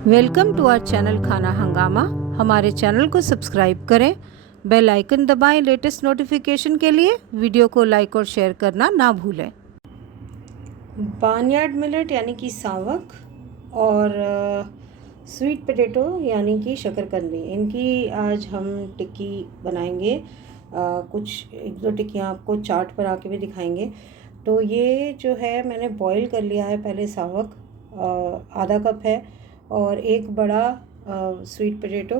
Welcome to our channel खाना हंगामा। हमारे चैनल को सब्सक्राइब करें, बेल आइकन दबाएं लेटेस्ट नोटिफिकेशन के लिए। वीडियो को लाइक और शेयर करना ना भूलें। बार्नयार्ड मिलेट यानी कि सावक और स्वीट पोटैटो यानी कि शकरकंदी, इनकी आज हम टिक्की बनाएंगे। कुछ एक दो टिक्कियाँ आपको चाट बना के भी दिखाएंगे। तो ये जो है मैंने बॉईल कर लिया है पहले सावक, आधा कप है, और एक बड़ा स्वीट पोटैटो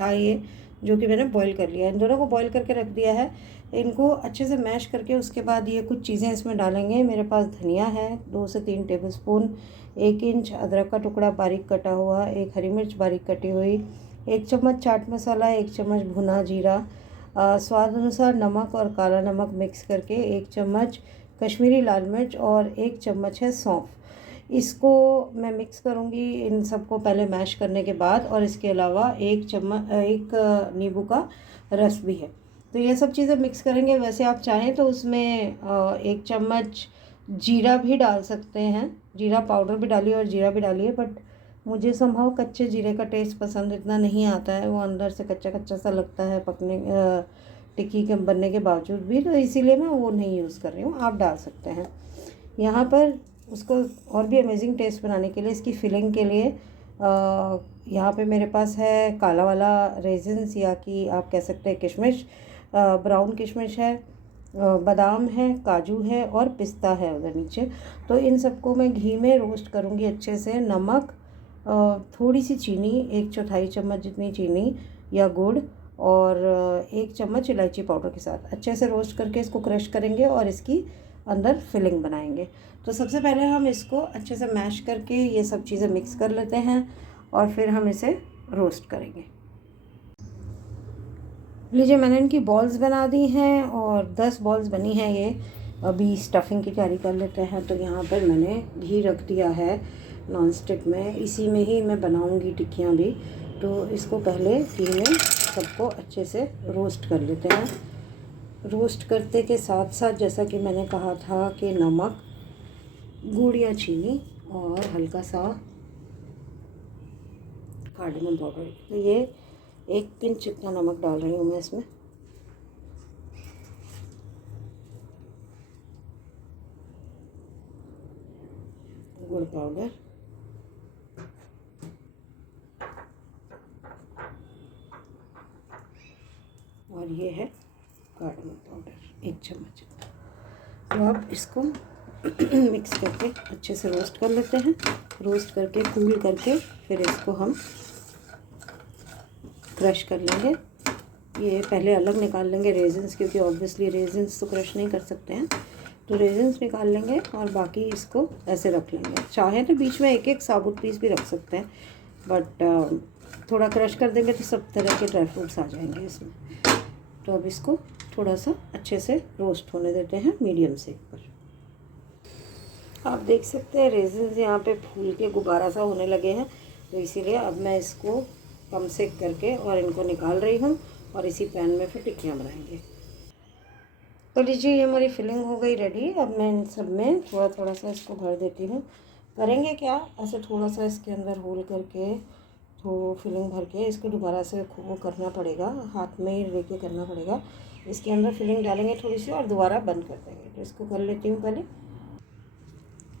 था ये, जो कि मैंने बॉईल कर लिया है। इन दोनों को बॉईल करके रख दिया है। इनको अच्छे से मैश करके उसके बाद ये कुछ चीज़ें इसमें डालेंगे। मेरे पास धनिया है 2 से 3 टेबलस्पून, 1 इंच अदरक का टुकड़ा बारीक कटा हुआ, 1 हरी मिर्च बारीक कटी हुई, 1 चम्मच चाट मसाला, 1 चम्मच भुना जीरा, स्वाद अनुसार नमक और काला नमक मिक्स करके, 1 चम्मच कश्मीरी लाल मिर्च और 1 चम्मच है सौंफ। इसको मैं मिक्स करूँगी इन सबको पहले मैश करने के बाद, और इसके अलावा 1 नींबू का रस भी है। तो ये सब चीज़ें मिक्स करेंगे। वैसे आप चाहें तो उसमें 1 चम्मच जीरा भी डाल सकते हैं, जीरा पाउडर भी डालिए और जीरा भी डालिए, बट मुझे संभव कच्चे जीरे का टेस्ट पसंद इतना नहीं आता है, वो अंदर से कच्चा कच्चा सा लगता है पकने टिक्की के बनने के बावजूद भी, तो इसीलिए मैं वो नहीं यूज़ कर रही हूँ। आप डाल सकते हैं। यहाँ पर उसको और भी अमेजिंग टेस्ट बनाने के लिए, इसकी फिलिंग के लिए यहाँ पे मेरे पास है काला वाला रेजिन्स, या कि आप कह सकते हैं किशमिश, ब्राउन किशमिश है, बादाम है, काजू है और पिस्ता है उधर नीचे। तो इन सबको मैं घी में रोस्ट करूँगी अच्छे से। नमक, थोड़ी सी चीनी, 1/4 चम्मच जितनी चीनी या गुड़, और 1 चम्मच इलायची पाउडर के साथ अच्छे से रोस्ट करके इसको क्रश करेंगे और इसकी अंदर फिलिंग बनाएंगे। तो सबसे पहले हम इसको अच्छे से मैश करके ये सब चीज़ें मिक्स कर लेते हैं और फिर हम इसे रोस्ट करेंगे। लीजिए, मैंने इनकी बॉल्स बना दी हैं और 10 बॉल्स बनी हैं ये। अभी स्टफिंग की तैयारी कर लेते हैं। तो यहाँ पर मैंने घी रख दिया है नॉन स्टिक में, इसी में ही मैं बनाऊँगी टिक्कियाँ भी। तो इसको पहले घी में सबको अच्छे से रोस्ट कर लेते हैं। रोस्ट करते के साथ साथ, जैसा कि मैंने कहा था, कि नमक, गुड़ या चीनी और हल्का सा कार्डमम पाउडर। तो ये 1 पिंच जितना नमक डाल रही हूँ मैं इसमें। गुड़ पाउडर, और ये है कार्डमम पाउडर 1 चम्मच। तो अब इसको मिक्स करके अच्छे से रोस्ट कर लेते हैं। रोस्ट करके कूल करके फिर इसको हम क्रश कर लेंगे। ये पहले अलग निकाल लेंगे रेजिन्स, क्योंकि ऑब्वियसली रेजिन्स तो क्रश नहीं कर सकते हैं। तो रेजिन्स निकाल लेंगे और बाकी इसको ऐसे रख लेंगे। चाहे तो बीच में एक एक साबुत पीस भी रख सकते हैं, बट थोड़ा क्रश कर देंगे तो सब तरह के ड्राई फ्रूट्स आ जाएंगे इसमें। तो अब इसको थोड़ा सा अच्छे से रोस्ट होने देते हैं मीडियम सेक पर। आप देख सकते हैं रेजिन्स यहाँ पे फूल के गुब्बारा सा होने लगे हैं। तो इसीलिए अब मैं इसको कम सेक करके और इनको निकाल रही हूँ, और इसी पैन में फिर टिक्कियाँ बनाएंगे। तो लीजिए, ये हमारी फिलिंग हो गई रेडी। अब मैं इन सब में थोड़ा थोड़ा सा इसको भर देती हूँ। करेंगे क्या, ऐसे थोड़ा सा इसके अंदर होल करके, तो फिलिंग भर के इसको दोबारा से वो करना पड़ेगा, हाथ में ही लेके करना पड़ेगा। इसके अंदर फिलिंग डालेंगे थोड़ी सी और दोबारा बंद कर देंगे। तो इसको कर लेती हूँ पहले।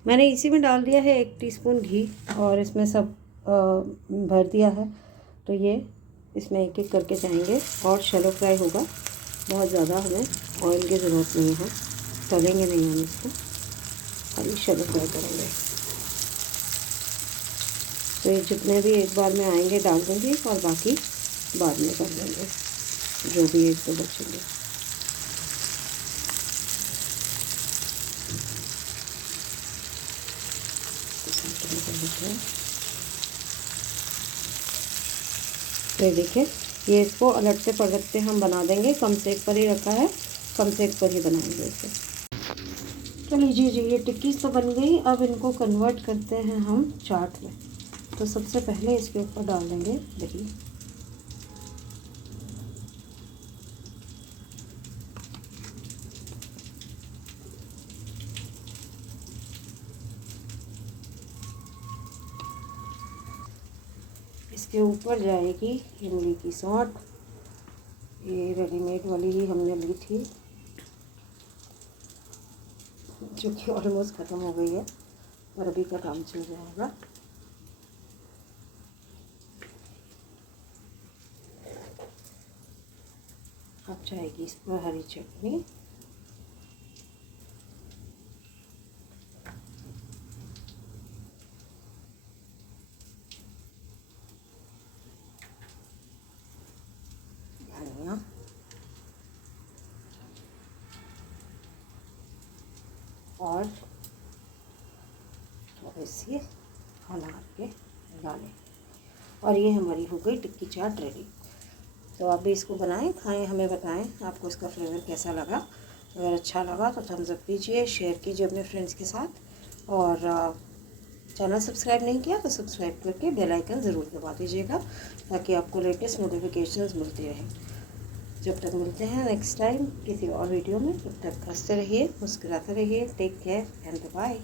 मैंने इसी में डाल दिया है 1 टीस्पून घी, और इसमें सब भर दिया है। तो ये इसमें एक एक करके जाएंगे और शैलो फ्राई होगा। बहुत ज़्यादा हमें ऑयल की ज़रूरत नहीं है, तलेंगे नहीं हम इसको, खाली शैलो फ्राई करेंगे। तो ये जितने भी एक बार में आएंगे डाल देंगे, और बाकी बाद में कर देंगे, जो भी एक दो बचेंगे। तो देखिए, ये इसको अलटते पलटते हम बना देंगे। कम सेक पर ही रखा है, कम सेक पर ही बनाएंगे इसे। तो लीजिए जी, ये टिक्कीज़ तो बन गई। अब इनको कन्वर्ट करते हैं हम चाट में। तो सबसे पहले इसके ऊपर डाल देंगे दही। इसके ऊपर जाएगी इमली की सौंठ। ये रेडीमेड वाली ही हमने ली थी, जो कि ऑलमोस्ट ख़त्म हो गई है, पर अभी का काम चल जाएगा। अब जाएगी इस पर हरी चटनी। धनिया और थोड़े से अनार के दाने। और ये हमारी हो गई टिक्की चाट रेडी। तो आप भी इसको बनाएं, खाएं, हमें बताएं आपको इसका फ्लेवर कैसा लगा। अगर अच्छा लगा तो थम्स अप कीजिए, शेयर कीजिए अपने फ्रेंड्स के साथ। और चैनल सब्सक्राइब नहीं किया तो सब्सक्राइब करके बेल आइकन ज़रूर दबा दीजिएगा, ताकि आपको लेटेस्ट नोटिफिकेशंस मिलती रहें। जब तक मिलते हैं नेक्स्ट टाइम किसी और वीडियो में, तब तक हंसते रहिए, मुस्कुराते रहिए। Take care and bye.